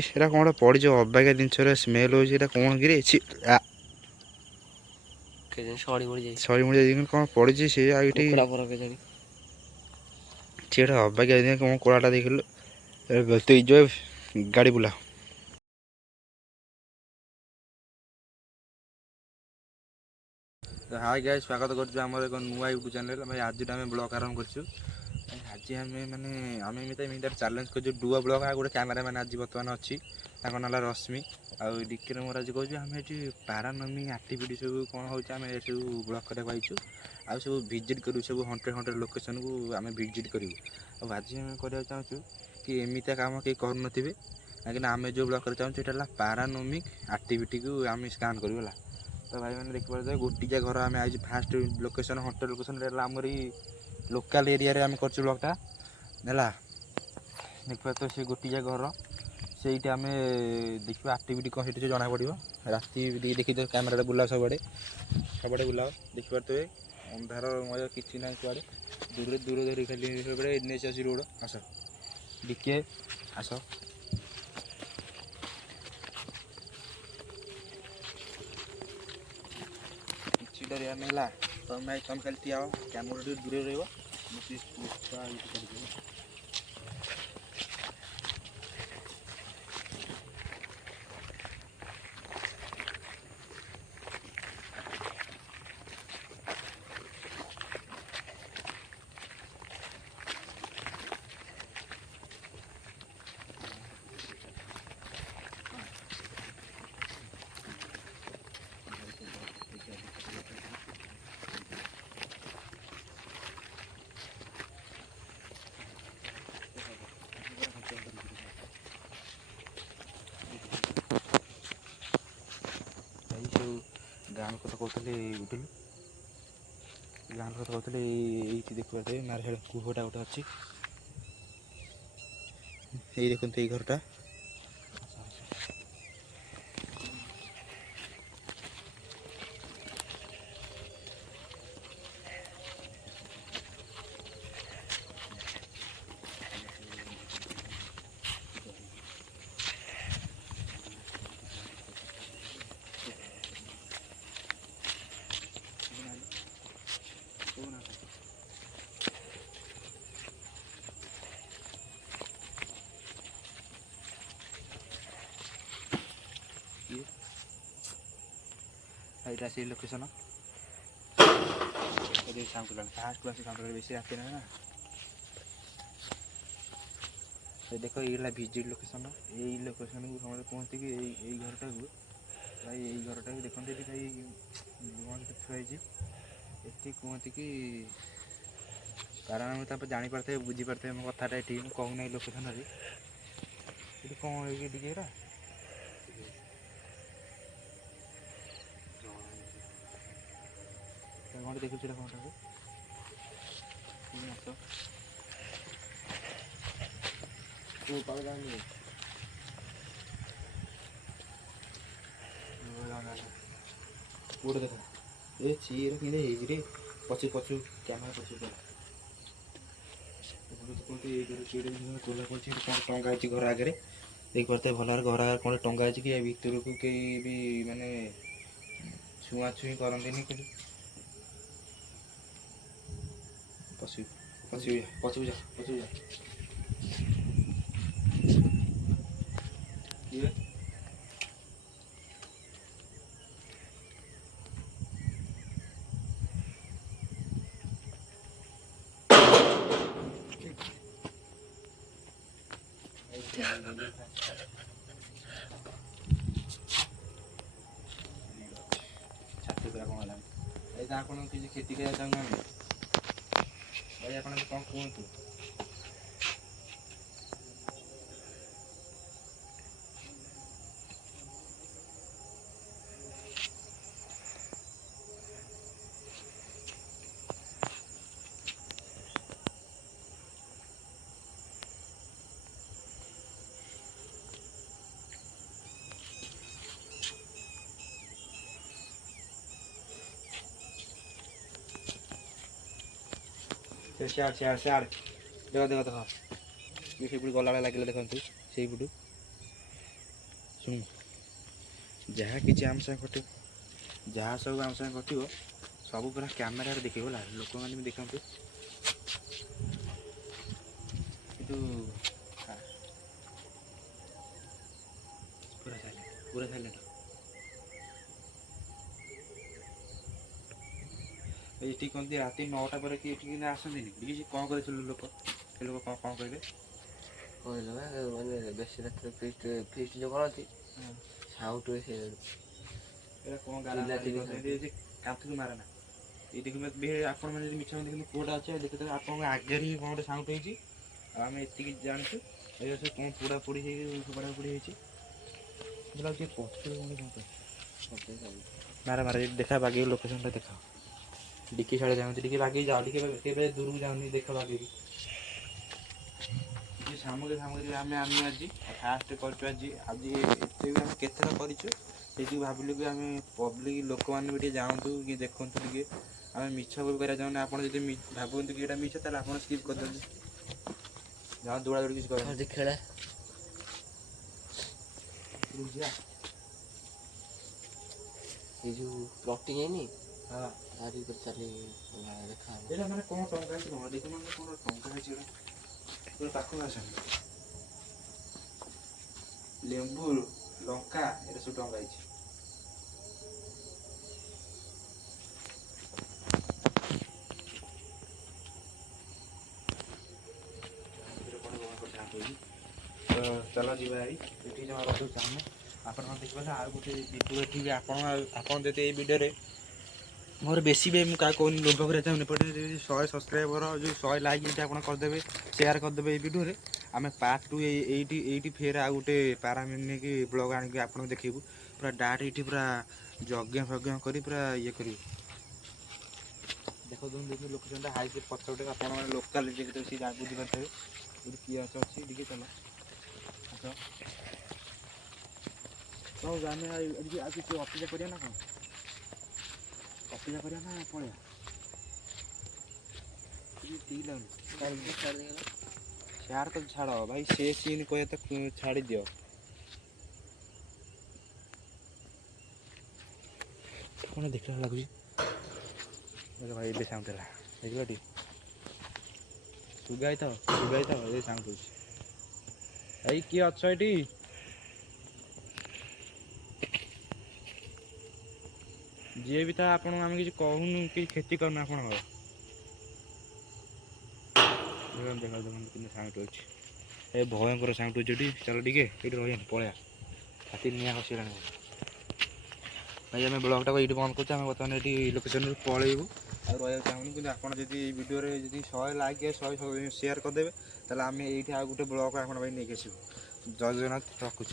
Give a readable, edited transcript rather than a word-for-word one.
ଏଇଟା କ'ଣ ଗୋଟେ ପଡ଼ିଛି ଅବାଗିଆ ଜିନିଷରେ ସ୍ମେଲ୍ ହେଉଛି। ଏଇଟା କ'ଣ କିରେ ସଳି ମୁଳି ଯାଇକି କ'ଣ ପଡ଼ିଛି ସେ ଆଉ ଏଠି ସେଟା ଅବାଗିଆ ଜିନିଷ କ'ଣ କୋଳାଟା ଦେଖିଲୁ ଗଲତି ହେଇଯିବ ଗାଡ଼ି ବୁଲା। ହାଇ ଗାଇସ୍, ସ୍ୱାଗତ କରୁଛୁ ଆମର ଏକ ନୂଆ ୟୁଟ୍ୟୁବ୍ ଚ୍ୟାନେଲ୍। ଭାଇ ଆଜିଟା ଆମେ ବ୍ଲଗ୍ ଆରମ୍ଭ କରିଛୁ। ଆଜି ଆମେ ଏମିତି ଚ୍ୟାଲେଞ୍ଜ କରିଛୁ ଡୁଅ ବ୍ଲଗ୍। ଆଉ ଗୋଟେ କ୍ୟାମେରାମ୍ୟାନ୍ ଆଜି ବର୍ତ୍ତମାନ ଅଛି, ତାଙ୍କ ନାଁ ହେଲା ରଶ୍ମି। ଆଉ ଡିକିରେ ମୋର ଆଜି କହୁଛୁ ଆମେ ଏଠି ପାରାନର୍ମାଲ ଆକ୍ଟିଭିଟି ସବୁ କ'ଣ ହେଉଛି ଆମେ ଏସବୁ ବ୍ଲଗ୍ କରିବାକୁ ପାଇଛୁ। ଆଉ ସବୁ ଭିଜିଟ୍ କରିବୁ, ସବୁ ହଣ୍ଟେଡ୍ ଲୋକେସନ୍କୁ ଆମେ ଭିଜିଟ୍ କରିବୁ। ଆଉ ଆଜି ଆମେ କରିବାକୁ ଚାହୁଁଛୁ କି ଏମିତିଆ କାମ କେହି କରୁନଥିବେ, କାହିଁକିନା ଆମେ ଯେଉଁ ବ୍ଲଗ୍ କରିବାକୁ ଚାହୁଁଛୁ ଏଇଟା ହେଲା ପାରାନର୍ମାଲ ଆକ୍ଟିଭିଟିକୁ ଆମେ ସ୍କାନ୍ କରିବୁ ହେଲା। ତ ଭାଇମାନେ ଦେଖିପାରୁଥିବେ ଗୋଟିକିଆ ଘର ଆମେ ଆଇଛୁ ଫାଷ୍ଟ ଲୋକେସନ୍, ହଣ୍ଟେଡ୍ ଲୋକେସନ୍ ହେଲା ଆମରି ଲୋକାଲ୍ ଏରିଆରେ ଆମେ କରିଛୁ ବ୍ଲଗ୍ଟା ହେଲା। ଦେଖିପାରୁଥିବେ ସେ ଗୋଟିକିଆ ଘର, ସେଇଠି ଆମେ ଦେଖିବା ଆକ୍ଟିଭିଟି କ'ଣ ସେଇଠି ଜଣାପଡ଼ିବ। ରାତି ଟିକେ ଦେଖିଥିବେ କ୍ୟାମେରାରେ ବୁଲାଅ, ସବୁଆଡ଼େ ବୁଲାଅ। ଦେଖିପାରୁଥିବେ ଅନ୍ଧାରମୟ କିଛି ନାହିଁ କୁଆଡ଼େ, ଦୂର ଧରି ଖାଲି ସବୁବେଳେ NH ରୋଡ଼। ଆସ ଟିକେ ଆସ, କିଛି ଡରିବାର ନାହିଁ ହେଲା। ତମେ ଖାଲି ଠିଆ ହବ, କ୍ୟାମେରା ଟିକେ ଦୂରରେ ରହିବ। ଗାଁ ଲୋକ ତ କହୁଥିଲେ ଉଠିଲୁ, ଗାଁ ଲୋକ ତ କହୁଥିଲେ ଏଇଠି ଦେଖିପାରୁଥିବେ ମାର୍ହେଳ କୂଅଟା ଗୋଟେ ଅଛି। ଏଇ ଦେଖନ୍ତୁ ଏଇ ଘରଟା। এইটা সেই লোকেশন সাউন্ড ফার্স্ট আସି ସାଉଣ୍ଡ ବେଶୀ ରାତି ନାହିଁ ନା। ଦେଖ ଏଇଟା ଭିଜିଟ୍ ଲୋକେସନ୍। ଏଇ ଲୋକେସନ୍କୁ ସମସ୍ତେ କୁହନ୍ତି କି ଏଇ ଘରଟାକୁ ଭାଇ, ଏଇ ଘରଟାକୁ ଦେଖନ୍ତି ଏଠି ଭାଇ ସେଠି ଥୁଆ ହେଇଛି। ଏଠି କୁହନ୍ତି କି କାରଣ ମୁଁ ତାପରେ ଜାଣିପାରୁଥିବେ, ବୁଝିପାରୁଥିବେ ମୋ କଥାଟା। ଏଠି ମୁଁ କହୁନାହିଁ ଲୋକେସନରେ ଏଠି କ'ଣ ହେଇକି ଟିକେ ଏରା କ'ଣ ଦେଖୁଛୁ ଏଇଟା କ'ଣଟାକୁ ଆସ ଗୋଟେ ଦେଖ ଏ ଚିର କେମିତି ହେଇଛି ରେ, ପଛୁ କ୍ୟାମେରା ପଛୁ ତୋଲା ପଡ଼ିଛି। କ'ଣ ଟଙ୍ଗା ହେଇଛି ଘର ଆଗରେ ଦେଖିପାରୁଥିବେ ଭଲ ଭାବରେ। ଘର ଆଗରେ କ'ଣ ଟଙ୍ଗା ହେଇଛି କି ଏ ଭିତରକୁ କେହି ବି ମାନେ ଛୁଆଁଛୁଇଁ କରନ୍ତିନି। କିନ୍ତୁ ପଛକୁ ଯା ଇଏ ଛାତି ପୁରା କ'ଣ ହେଲାଣି। ଏଇଟା ଆପଣ କିଛି କ୍ଷତି କରିବା ଚାହୁଁନାହାନ୍ତି ଭାଇ, ଆପଣ କ'ଣ କୁହନ୍ତୁ। ସିଆଡ଼େ ଦେଖ ସେଇପଟୁ ଗଲାବେଳେ ଲାଗିଲା, ଦେଖନ୍ତୁ ସେଇପଟୁ ଶୁଣ ଯାହା କିଛି ଆମ ସାଙ୍ଗେ ଘଟିବ ଯାହା ସବୁ ଆମ ସାଙ୍ଗେ ଘଟିବ ସବୁ ପୁରା କ୍ୟାମେରାରେ ଦେଖିବ ହେଲା ଲୋକମାନେ ବି ଦେଖନ୍ତୁ କିନ୍ତୁ ପୁରା ସାଇଲେଣ୍ଟ ଏଠି କହନ୍ତି ରାତି 9ଟା ପରେ କି ଏଠିକି ନା ଆସନ୍ତିନି କିଛି କ'ଣ କରିଥିଲୁ ଲୋକ ସେ ଲୋକ କ'ଣ କହିଲେ କହିଲେ ବା ମାନେ ବେଶୀ ରାତିରେ ଫିଷ୍ଟ ଯେଉଁ କରନ୍ତି ସାଉଣ୍ଡ ହୁଏ ସେ ଏଇଟା କ'ଣ ଗାଲା କାନ୍ଥକୁ ମାରେ ନା ଏଇ ଦେଖିବେ ଆପଣମାନେ ଯଦି ମିଛ ଦେଖନ୍ତୁ ପୁଅଟା ଅଛି ଦେଖୁଥିବେ ଆପଣଙ୍କ ଆଗରେ ହିଁ କ'ଣ ଗୋଟେ ସାଉଣ୍ଡ ହେଇଛି ଆଉ ଆମେ ଏତିକି ଜାଣିଛୁ ଏଇଟା ସବୁ କ'ଣ ପୋଡ଼ାପୋଡ଼ି ହେଇକି ପୋଡ଼ାପୋଡ଼ି ହେଇଛି ଟିକେ ପଛରେ ମାରେ ଦେଖା ବାଗେଇ ଲୋକେସନଟା ଦେଖ ଟିକେ ଛାଡ଼ି ଯାଆନ୍ତି ଟିକେ ବାଗେଇ ଯାଅ ଟିକେ କେବେ ଦୂରକୁ ଯାଉନି ଦେଖ ବାଗେଇକି ଟିକେ ସାମଗ୍ରୀ ଆମେ ଆଜି ଫାଷ୍ଟ କରିଛୁ ଆଜି ଏତେ ବି ଆମେ କେତେଟା କରିଛୁ ସେଇଠି ଭାବିଲୁ କି ଆମେ ପବ୍ଲିକ ଲୋକମାନେ ବି ଟିକେ ଯାଆନ୍ତୁ କି ଦେଖନ୍ତୁ ଟିକେ ଆମେ ମିଛ କରିବା ଚାହୁଁନି ଆପଣ ଯଦି ଭାବନ୍ତୁ କି ଏଇଟା ମିଛ ତାହେଲେ ଆପଣ ସ୍କିପ୍ କରିଦିଅନ୍ତୁ ଯାହା ଦୌଡ଼ା ଦୌଡ଼ି କିଛି କରନ୍ତି ଖେଳେ ଏଇ ଯେଉଁ ପ୍ଲଟିଂ ହେଇନି ହଁ ତାରି ଉପରେ ଚାଲି ଦେଖା ଏଇଟା ମାନେ କ'ଣ ଟଙ୍କା ହେଇଛି କ'ଣ ଦେଖୁନ କ'ଣ ଟଙ୍କା ହେଇଛି ଏଇଟା ପାଖକୁ ଆସନ୍ତି ଲେମ୍ବୁ ଲଙ୍କା ଏଇଟା ସବୁ ଟଙ୍କା ହେଇଛି ତ ଚାଲ ଯିବା ଭାଇ ଏଠି ଜମା ରଖିବାକୁ ଚାହୁଁନି ଆପଣ ଦେଖିପାରିଲେ ଆଉ ଗୋଟେ ଭିଡ଼ିଓ ଏଠି ବି ଆପଣ ଯଦି ଏଇ ଭିଡ଼ିଓରେ ମୋର ବେଶୀ ବି ମୁଁ କାହା କହୁନି ଲୋଭ କରିବା ଚାହୁଁନି ଏପଟେ ଯଦି 100 ସବସ୍କ୍ରାଇବର ଯେଉଁ 100 ଲାଇକ୍ ଯଦି ଆପଣ କରିଦେବେ ସେୟାର କରିଦେବେ ଏଇ ଭିଡ଼ିଓରେ ଆମେ ପାର୍ଟ 2 ଏଇଠି ଫେର ଆଉ ଗୋଟେ ପାରାମିନିକ ବ୍ଲଗ୍ ଆଣିକି ଆପଣଙ୍କୁ ଦେଖେଇବୁ ପୁରା ଡାଟ ଏଇଠି ପୁରା ଯଜ୍ଞ ଫଜ୍ଞ କରି ପୁରା ଇଏ କରିବୁ ଦେଖନ୍ତୁ ଲୋକେସନଟା ହାଇଟ୍ ପଛପଟେ ଆପଣମାନେ ଲୋକାଲ ଯେହେତୁ ସେ ବୁଝିପାରିଥିବେ ଏଇଠି କିଏ ଅଛି ଟିକେ ଚାଲ ହଉ ଆମେ ଆଉ କିଛି ଅପେକ୍ଷା କରିବା ନା କ'ଣ ଅପେକ୍ଷା କରିବା ନା ପଳେଇବା ଠିକ୍ ଲାଗୁନି ସେୟାର ତ ଛାଡ଼ ଭାଇ ସେ ସିନ୍ କହିବା ତ ଛାଡ଼ିଦିଅ କ'ଣ ଦେଖିଲା ଲାଗୁଛି ଭାଇ ଏବେ ସାଉଣ୍ଡ ହେଲା ଦେଖିଲ ଟି ସୁଗାଇ ତ ଏ ସାଉଣ୍ଡ ହେଉଛି ଭାଇ କିଏ ଅଛ ଏଠି ଯିଏ ବି ତା ଆପଣ ଆମେ କିଛି କହୁନୁ କିଛି କ୍ଷତି କରୁନୁ ଆପଣଙ୍କର ଦେଖନ୍ତୁ କେମିତି ସାଉଣ୍ଡ ହେଉଛି ଏ ଭୟଙ୍କର ସାଉଣ୍ଡ ହେଉଛି ଏଠି ଚାଲ ଟିକେ ଏଇଠି ରହିବାନି ପଳେଇବା ହାତୀ ନିଆଁ ଖସିଗଲାଣି ଭାଇ ଆମେ ବ୍ଲଗ୍ଟାକୁ ଏଇଠି ବନ୍ଦ କରୁଛୁ ଆମେ ବର୍ତ୍ତମାନ ଏଇଠି ଲୋକେସନରୁ ପଳେଇବୁ ଆଉ ରହିବାକୁ ଚାହୁଁନି କିନ୍ତୁ ଆପଣ ଯଦି ଏଇ ଭିଡ଼ିଓରେ ଯଦି 100 ଲାଇକ୍ 100 ସେୟାର କରିଦେବେ ତାହେଲେ ଆମେ ଏଇଠି ଆଉ ଗୋଟେ ବ୍ଲଗ୍ ଆପଣଙ୍କ ପାଇଁ ନେଇକି ଆସିବୁ ଜୟ ଜଗନ୍ନାଥ ରଖୁଛୁ।